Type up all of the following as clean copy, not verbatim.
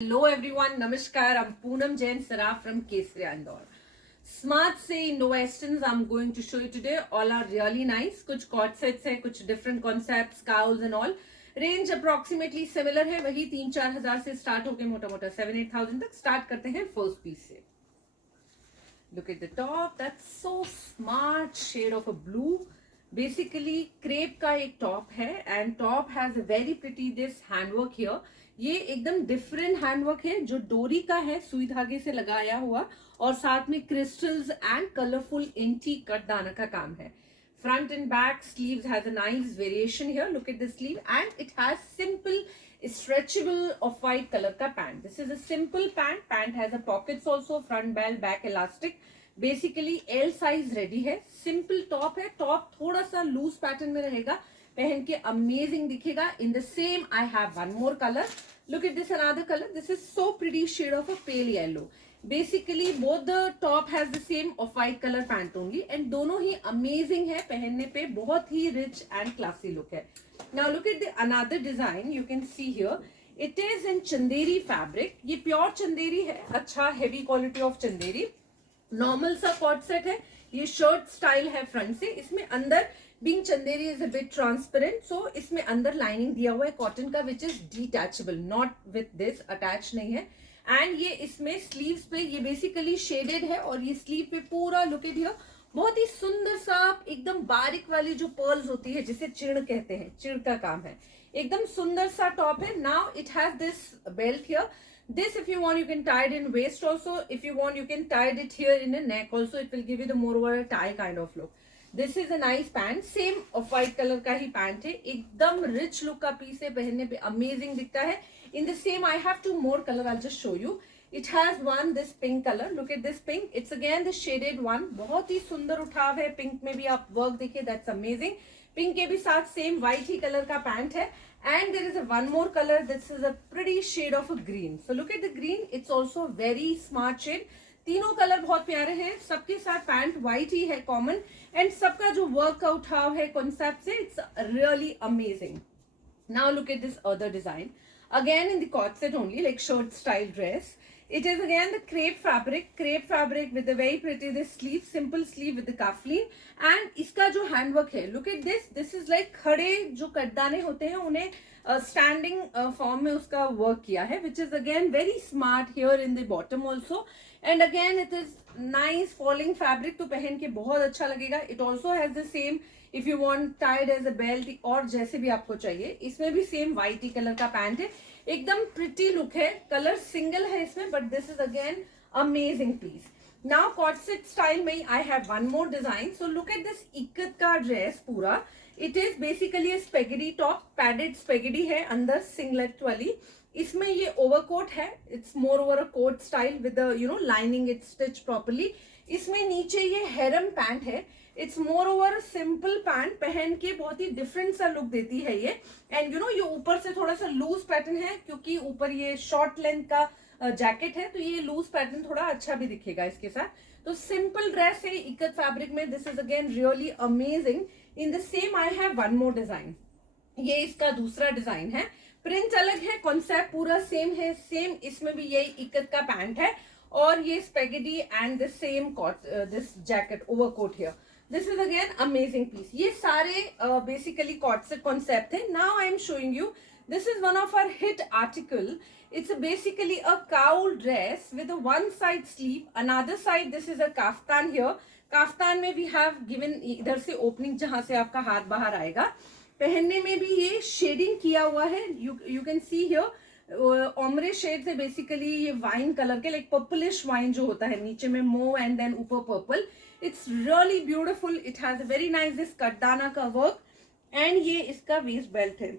Hello everyone, Namaskar. I'm Poonam Jain Saraf from Kesari Indore. Smart से Indo-Westerns I'm going to show you today. All are really nice. कुछ cord sets है, कुछ different concepts, cowls and all. Range approximately similar है, वही 3-4 हजार से start होके मोटा-मोटा 7-8 thousand तक start करते हैं first piece से. Look at the top. That's so smart shade of a blue. Basically crepe का एक top है and top has a very pretty this handwork here. ये एकदम डिफरेंट हैंडवर्क है जो डोरी का है, सुई धागे से लगाया हुआ और साथ में क्रिस्टल्स एंड कलरफुल एंटीक कटदाना का काम है. Front and back sleeves has a nice variation here. Look at the sleeve and it has simple stretchable off white colour का pant. This is a simple pant. Pant has a pockets also, front bell, back elastic. Basically L size ready है. Simple top है. Top थोड़ा सा loose pattern में रहेगा, पहन के amazing दिखेगा. In the same I have one more colour. Look at this another colour. This is so pretty shade of a pale yellow. Basically both the top has the same of white colour pant only and दोनों ही amazing है. पहनने पे बहुत ही rich and classy look है. Now look at the another design. You can see here it is in Chanderi fabric. ये pure Chanderi है, अच्छा heavy quality of Chanderi. Normal सा कॉट सेट है. ये शर्ट स्टाइल है फ्रंट से. इसमें अंदर being Chanderi is a bit transparent, so इसमें अंदर लाइनिंग दिया हुआ है कॉटन का which is detachable, not with this, attach नहीं है. एंड ये इसमें स्लीव्स पे ये बेसिकली शेडेड है और ये स्लीव पे पूरा लुक एट हियर बहुत ही सुंदर सा एकदम बारीक वाली जो पर्ल्स होती है जिसे चिड़ कहते हैं, चिड़ का काम है. एकदम सुंदर सा टॉप है. Now it has this belt here. This if you want you can tie it in waist also. If you want you can tie it here in the neck also. It will give you the more over a tie kind of look. This is a nice pant. Same of white color का ही pant है. एकदम rich look का piece है, पहनने पे amazing दिखता है. In the same I have two more color. I'll just show you. It has one this pink color. Look at this pink. It's again the shaded one. बहुत ही सुंदर उठाव है. Pink में भी आप work देखिए, that's amazing. Pink के भी साथ same white ही color का pant है. And there is a one more color. This is a pretty shade of a green. So look at the green. It's also very smart shade. तीनों colour बहुत प्यारे हैं. सबके साथ पैंट व्हाइट ही है common and सबका जो वर्क का उठाव है कॉन्सेप्ट से it's really amazing. Now look at this other design again in the coord set only like shirt style dress. It is again the crepe fabric with a very pretty this sleeve, simple sleeve with the cuffline. And इसका जो handwork है, look at this is like खड़े जो कटदाने होते हैं उन्हें standing form में उसका work किया है, which is again very smart here in the bottom also. And again it is nice falling fabric, तो पहन के बहुत अच्छा लगेगा. It also has the same if you want tied as a belt और जैसे भी आपको चाहिए. इसमें भी same white कलर का पैंट है. एकदम प्रिटी लुक है. कलर सिंगल है इसमें but this is again amazing piece. Now co-ord set style में I have one more design. So look at this ikat का ड्रेस पूरा. It is basically spaghetti top, padded spaghetti है अंदर singlet वाली. इसमें ये ओवरकोट है. It's more over a coat style with lining it stitch properly. इसमें नीचे ये हेरम पैंट है. It's more over simple pant. पहन के बहुत ही डिफरेंट सा लुक देती है ये. एंड ये ऊपर से थोड़ा सा लूज पैटर्न है क्योंकि ऊपर ये शॉर्ट लेंथ का जैकेट है, तो ये लूज पैटर्न थोड़ा अच्छा भी दिखेगा इसके साथ. तो सिंपल ड्रेस है इकत फैब्रिक में. This is again really amazing. In the same I have one more design. ये इसका दूसरा डिजाइन है. प्रिंट अलग है, कॉन्सेप्ट पूरा सेम है. सेम इसमें भी यही इकत का पैंट है और ये spaghetti and the same this jacket overcoat here. This is again amazing piece. ये सारे basically कॉट सेट concept थे. Now I am showing you. This is one of our hit article. It's basically a cowl dress with a one side sleeve. Another side this is a kaftan here. Kaftan में we have given इधर से opening जहाँ से आपका हाथ बाहर आएगा. पहनने में भी ये शेडिंग किया हुआ है. You can see here. Ombre shade से बेसिकली ये वाइन कलर के लाइक पर्पलिश वाइन जो होता है, नीचे में मो एंड देन ऊपर purple. It's really beautiful. It has a very nice this कटदाना का वर्क एंड ये इसका वेस्ट बेल्ट है.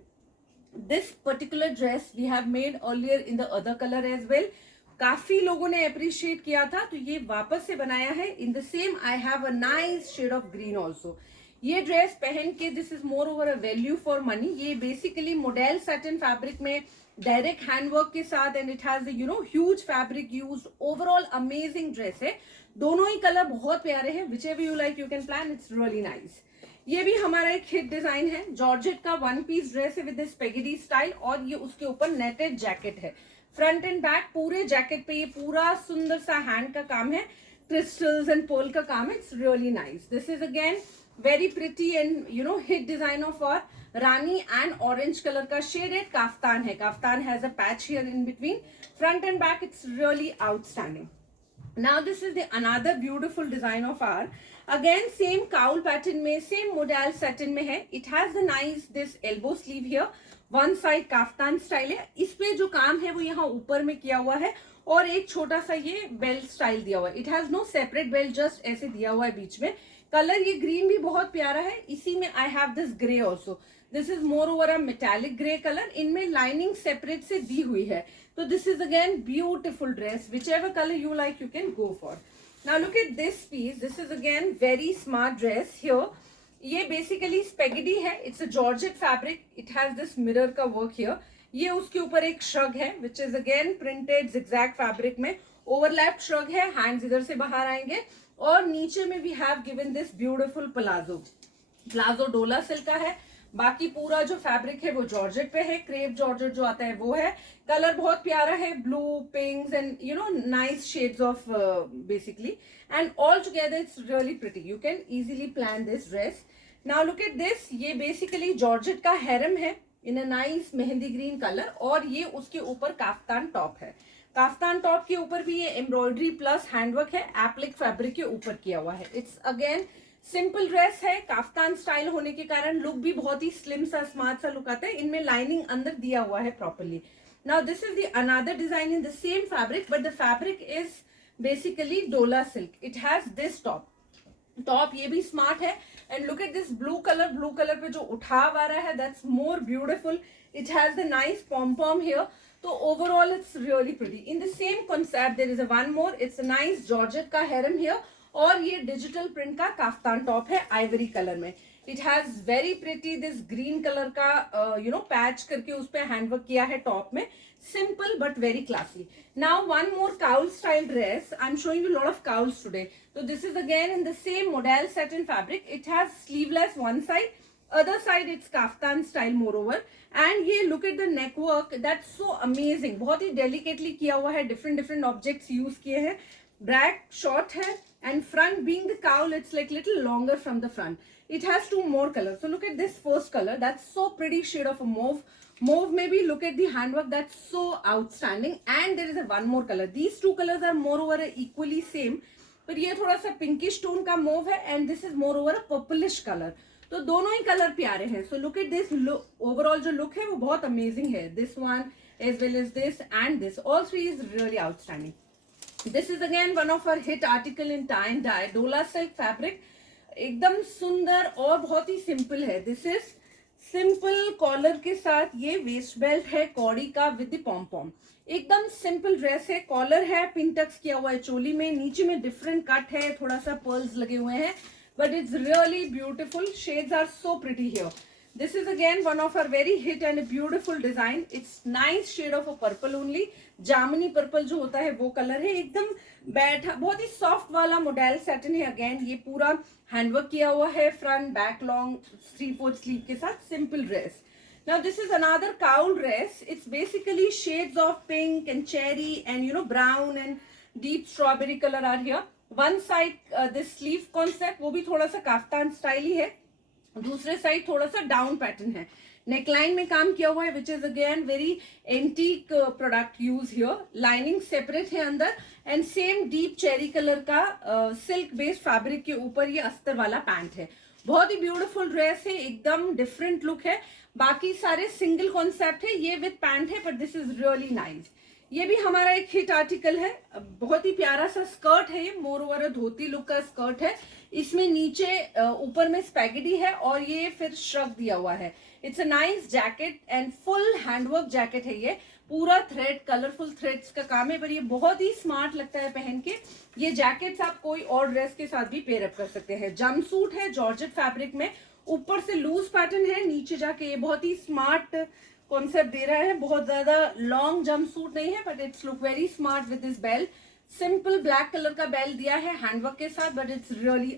This particular dress we have made earlier in the other colour as well. काफी लोगों ने अप्रिशिएट किया था तो ये वापस से बनाया है. In the same I have a nice shade of green also. ये ड्रेस पहन के this is more over a value for money. ये बेसिकली मॉडल सैटिन फैब्रिक में डायरेक्ट हैंडवर्क के साथ and it has huge fabric used. Overall amazing dress है. दोनों ही कलर बहुत प्यारे हैं. Which ever you like you can plan. It's really nice. ये भी हमारा एक हिट डिजाइन है. जॉर्जेट का वन पीस ड्रेस है विद स्पेगेटी स्टाइल और ये उसके ऊपर नेटेड जैकेट है. फ्रंट एंड बैक पूरे जैकेट पे ये पूरा सुंदर सा हैंड का काम है, क्रिस्टल्स एंड पर्ल का काम है. It's really nice. This is again very pretty and hit design of और रानी एंड ऑरेंज कलर का शेडेड काफ्तान है. Kaftan has a patch here in between. Front and back it's really outstanding. Now this is the another beautiful design of our, again same cowl pattern में, same modal satin में है. It has the nice this elbow sleeve here. One side kaftan style है. इस पे जो काम है वो यहाँ ऊपर में किया हुआ है और एक छोटा सा ये बेल्ट स्टाइल दिया हुआ है. It has no separate belt, just ऐसे दिया हुआ है बीच में. कलर ये ग्रीन भी बहुत प्यारा है. इसी में I have this grey also. This is more over a metallic grey colour. इनमें लाइनिंग सेपरेट से दी हुई है. So this is again beautiful dress. Whichever color you like, you can go for. Now look at this piece. This is again very smart dress here. ये basically spaghetti है. It's a georgette fabric. It has this mirror का work here. ये उसके ऊपर एक shrug है, which is again printed zigzag fabric में. Overlap shrug है. Hands इधर से बाहर आएंगे और नीचे में we have given this beautiful palazzo. Palazzo डोला सिल्क का है. बाकी पूरा जो फैब्रिक है वो जॉर्जेट पे है. क्रेप जॉर्जेट जो आता है वो है. कलर बहुत प्यारा है, blue, pinks and nice shades of basically, and all together it's really pretty. You can easily plan this dress. Now look at this. ये बेसिकली जॉर्जेट का हैरम है in a nice mehndi green colour और ये उसके ऊपर kaftan top है. Kaftan top के ऊपर भी ये एम्ब्रॉयडरी प्लस हैंडवर्क है, एप्लिक फैब्रिक के ऊपर किया हुआ है. इट्स अगेन सिंपल ड्रेस है. काफ्तान स्टाइल होने के कारण लुक भी बहुत ही स्लिम सा स्मार्ट सा लुक आता है. इनमें लाइनिंग अंदर दिया हुआ है properly. Now this is the another design in the same fabric, but the fabric is basically dola silk. It has this top ये भी स्मार्ट है. And look at this blue colour पे जो उठाव आ रहा है, that's more beautiful. It has the nice pom here. तो overall it's really pretty. In the same concept there is a one more. It's a nice georgette का harem here और ये डिजिटल प्रिंट का काफ्तान टॉप है ivory colour में. It has very pretty this green colour का patch करके उस पे हैंडवर्क किया है टॉप में. Simple but very classy. Now one more cowl style dress. I am showing you lot of cowls today. तो this is again in the same modal satin fabric. It has sleeveless one side, other side it's kaftan style moreover. And ये look at the neck work, that's so amazing. बहुत ही delicately किया हुआ है. different objects use किए हैं. Back short है and front being the cowl, it's like little longer from the front. It has two more colors. So look at this first color. That's so pretty shade of a mauve. Mauve maybe. Look at the handwork. That's so outstanding. And there is a one more color. These two colors are moreover equally same. पर ये थोड़ा सा pinkish tone का mauve है and this is moreover a purplish color. तो दोनों ही colour प्यारे हैं. So look at this look. Overall जो look है वो बहुत amazing है. This one as well as this and this. All three is really outstanding. This is again one of our hit article in tie and dye. डोला silk fabric एकदम सुंदर और बहुत ही सिंपल है. दिस इज सिंपल कॉलर के साथ ये waste belt है कॉडी का विद द पॉम. एकदम सिंपल ड्रेस है. कॉलर है पिन टक्स किया हुआ है चोली में. नीचे में डिफरेंट कट है, थोड़ा सा पर्ल्स लगे हुए हैं. But it's really beautiful. Shades are so pretty here. This is again one of our very hit and a beautiful design. It's nice shade of a purple only. जामुनी purple जो होता है वो कलर है. एकदम बैठा बहुत ही सॉफ्ट वाला modal satin है. अगेन ये पूरा हैंडवर्क किया हुआ है. फ्रंट बैक लॉन्ग 3/4 स्लीव के साथ simple dress. Now this is another cowl dress. It's basically shades of pink and cherry and brown and deep strawberry color are here. One side this sleeve concept वो भी थोड़ा सा kaftan style ही है. दूसरे side थोड़ा सा down pattern है. Neckline में काम किया हुआ है which is again very antique product use here. Lining separate है अंदर and same deep cherry colour का सिल्क बेस्ड फैब्रिक के ऊपर ये अस्तर वाला पैंट है. बहुत ही ब्यूटीफुल ड्रेस है. एकदम डिफरेंट लुक है. बाकी सारे सिंगल कॉन्सेप्ट है. ये विद पैंट है but this is really nice. ये भी हमारा एक हिट आर्टिकल है. बहुत ही प्यारा सा स्कर्ट है. ये मोर ओवर धोती लुक का स्कर्ट है. इसमें नीचे ऊपर में स्पैगेटी है और ये फिर श्रग दिया हुआ है. It's a nice jacket and full handwork jacket है. ये पूरा थ्रेड कलरफुल थ्रेड्स का काम है पर ये बहुत ही स्मार्ट लगता है पहन के. ये जैकेट्स आप कोई और ड्रेस के साथ भी पेयर अप कर सकते हैं. जंप सूट है जॉर्जेट फैब्रिक में. ऊपर से लूज पैटर्न है, नीचे जाके ये बहुत ही स्मार्ट कॉन्सेप्ट दे रहा है. बहुत ज्यादा लॉन्ग जंप सूट नहीं है but it's look very smart with this belt. Simple black colour का बेल्ट दिया है हैंडवर्क के साथ बट इट्स रियली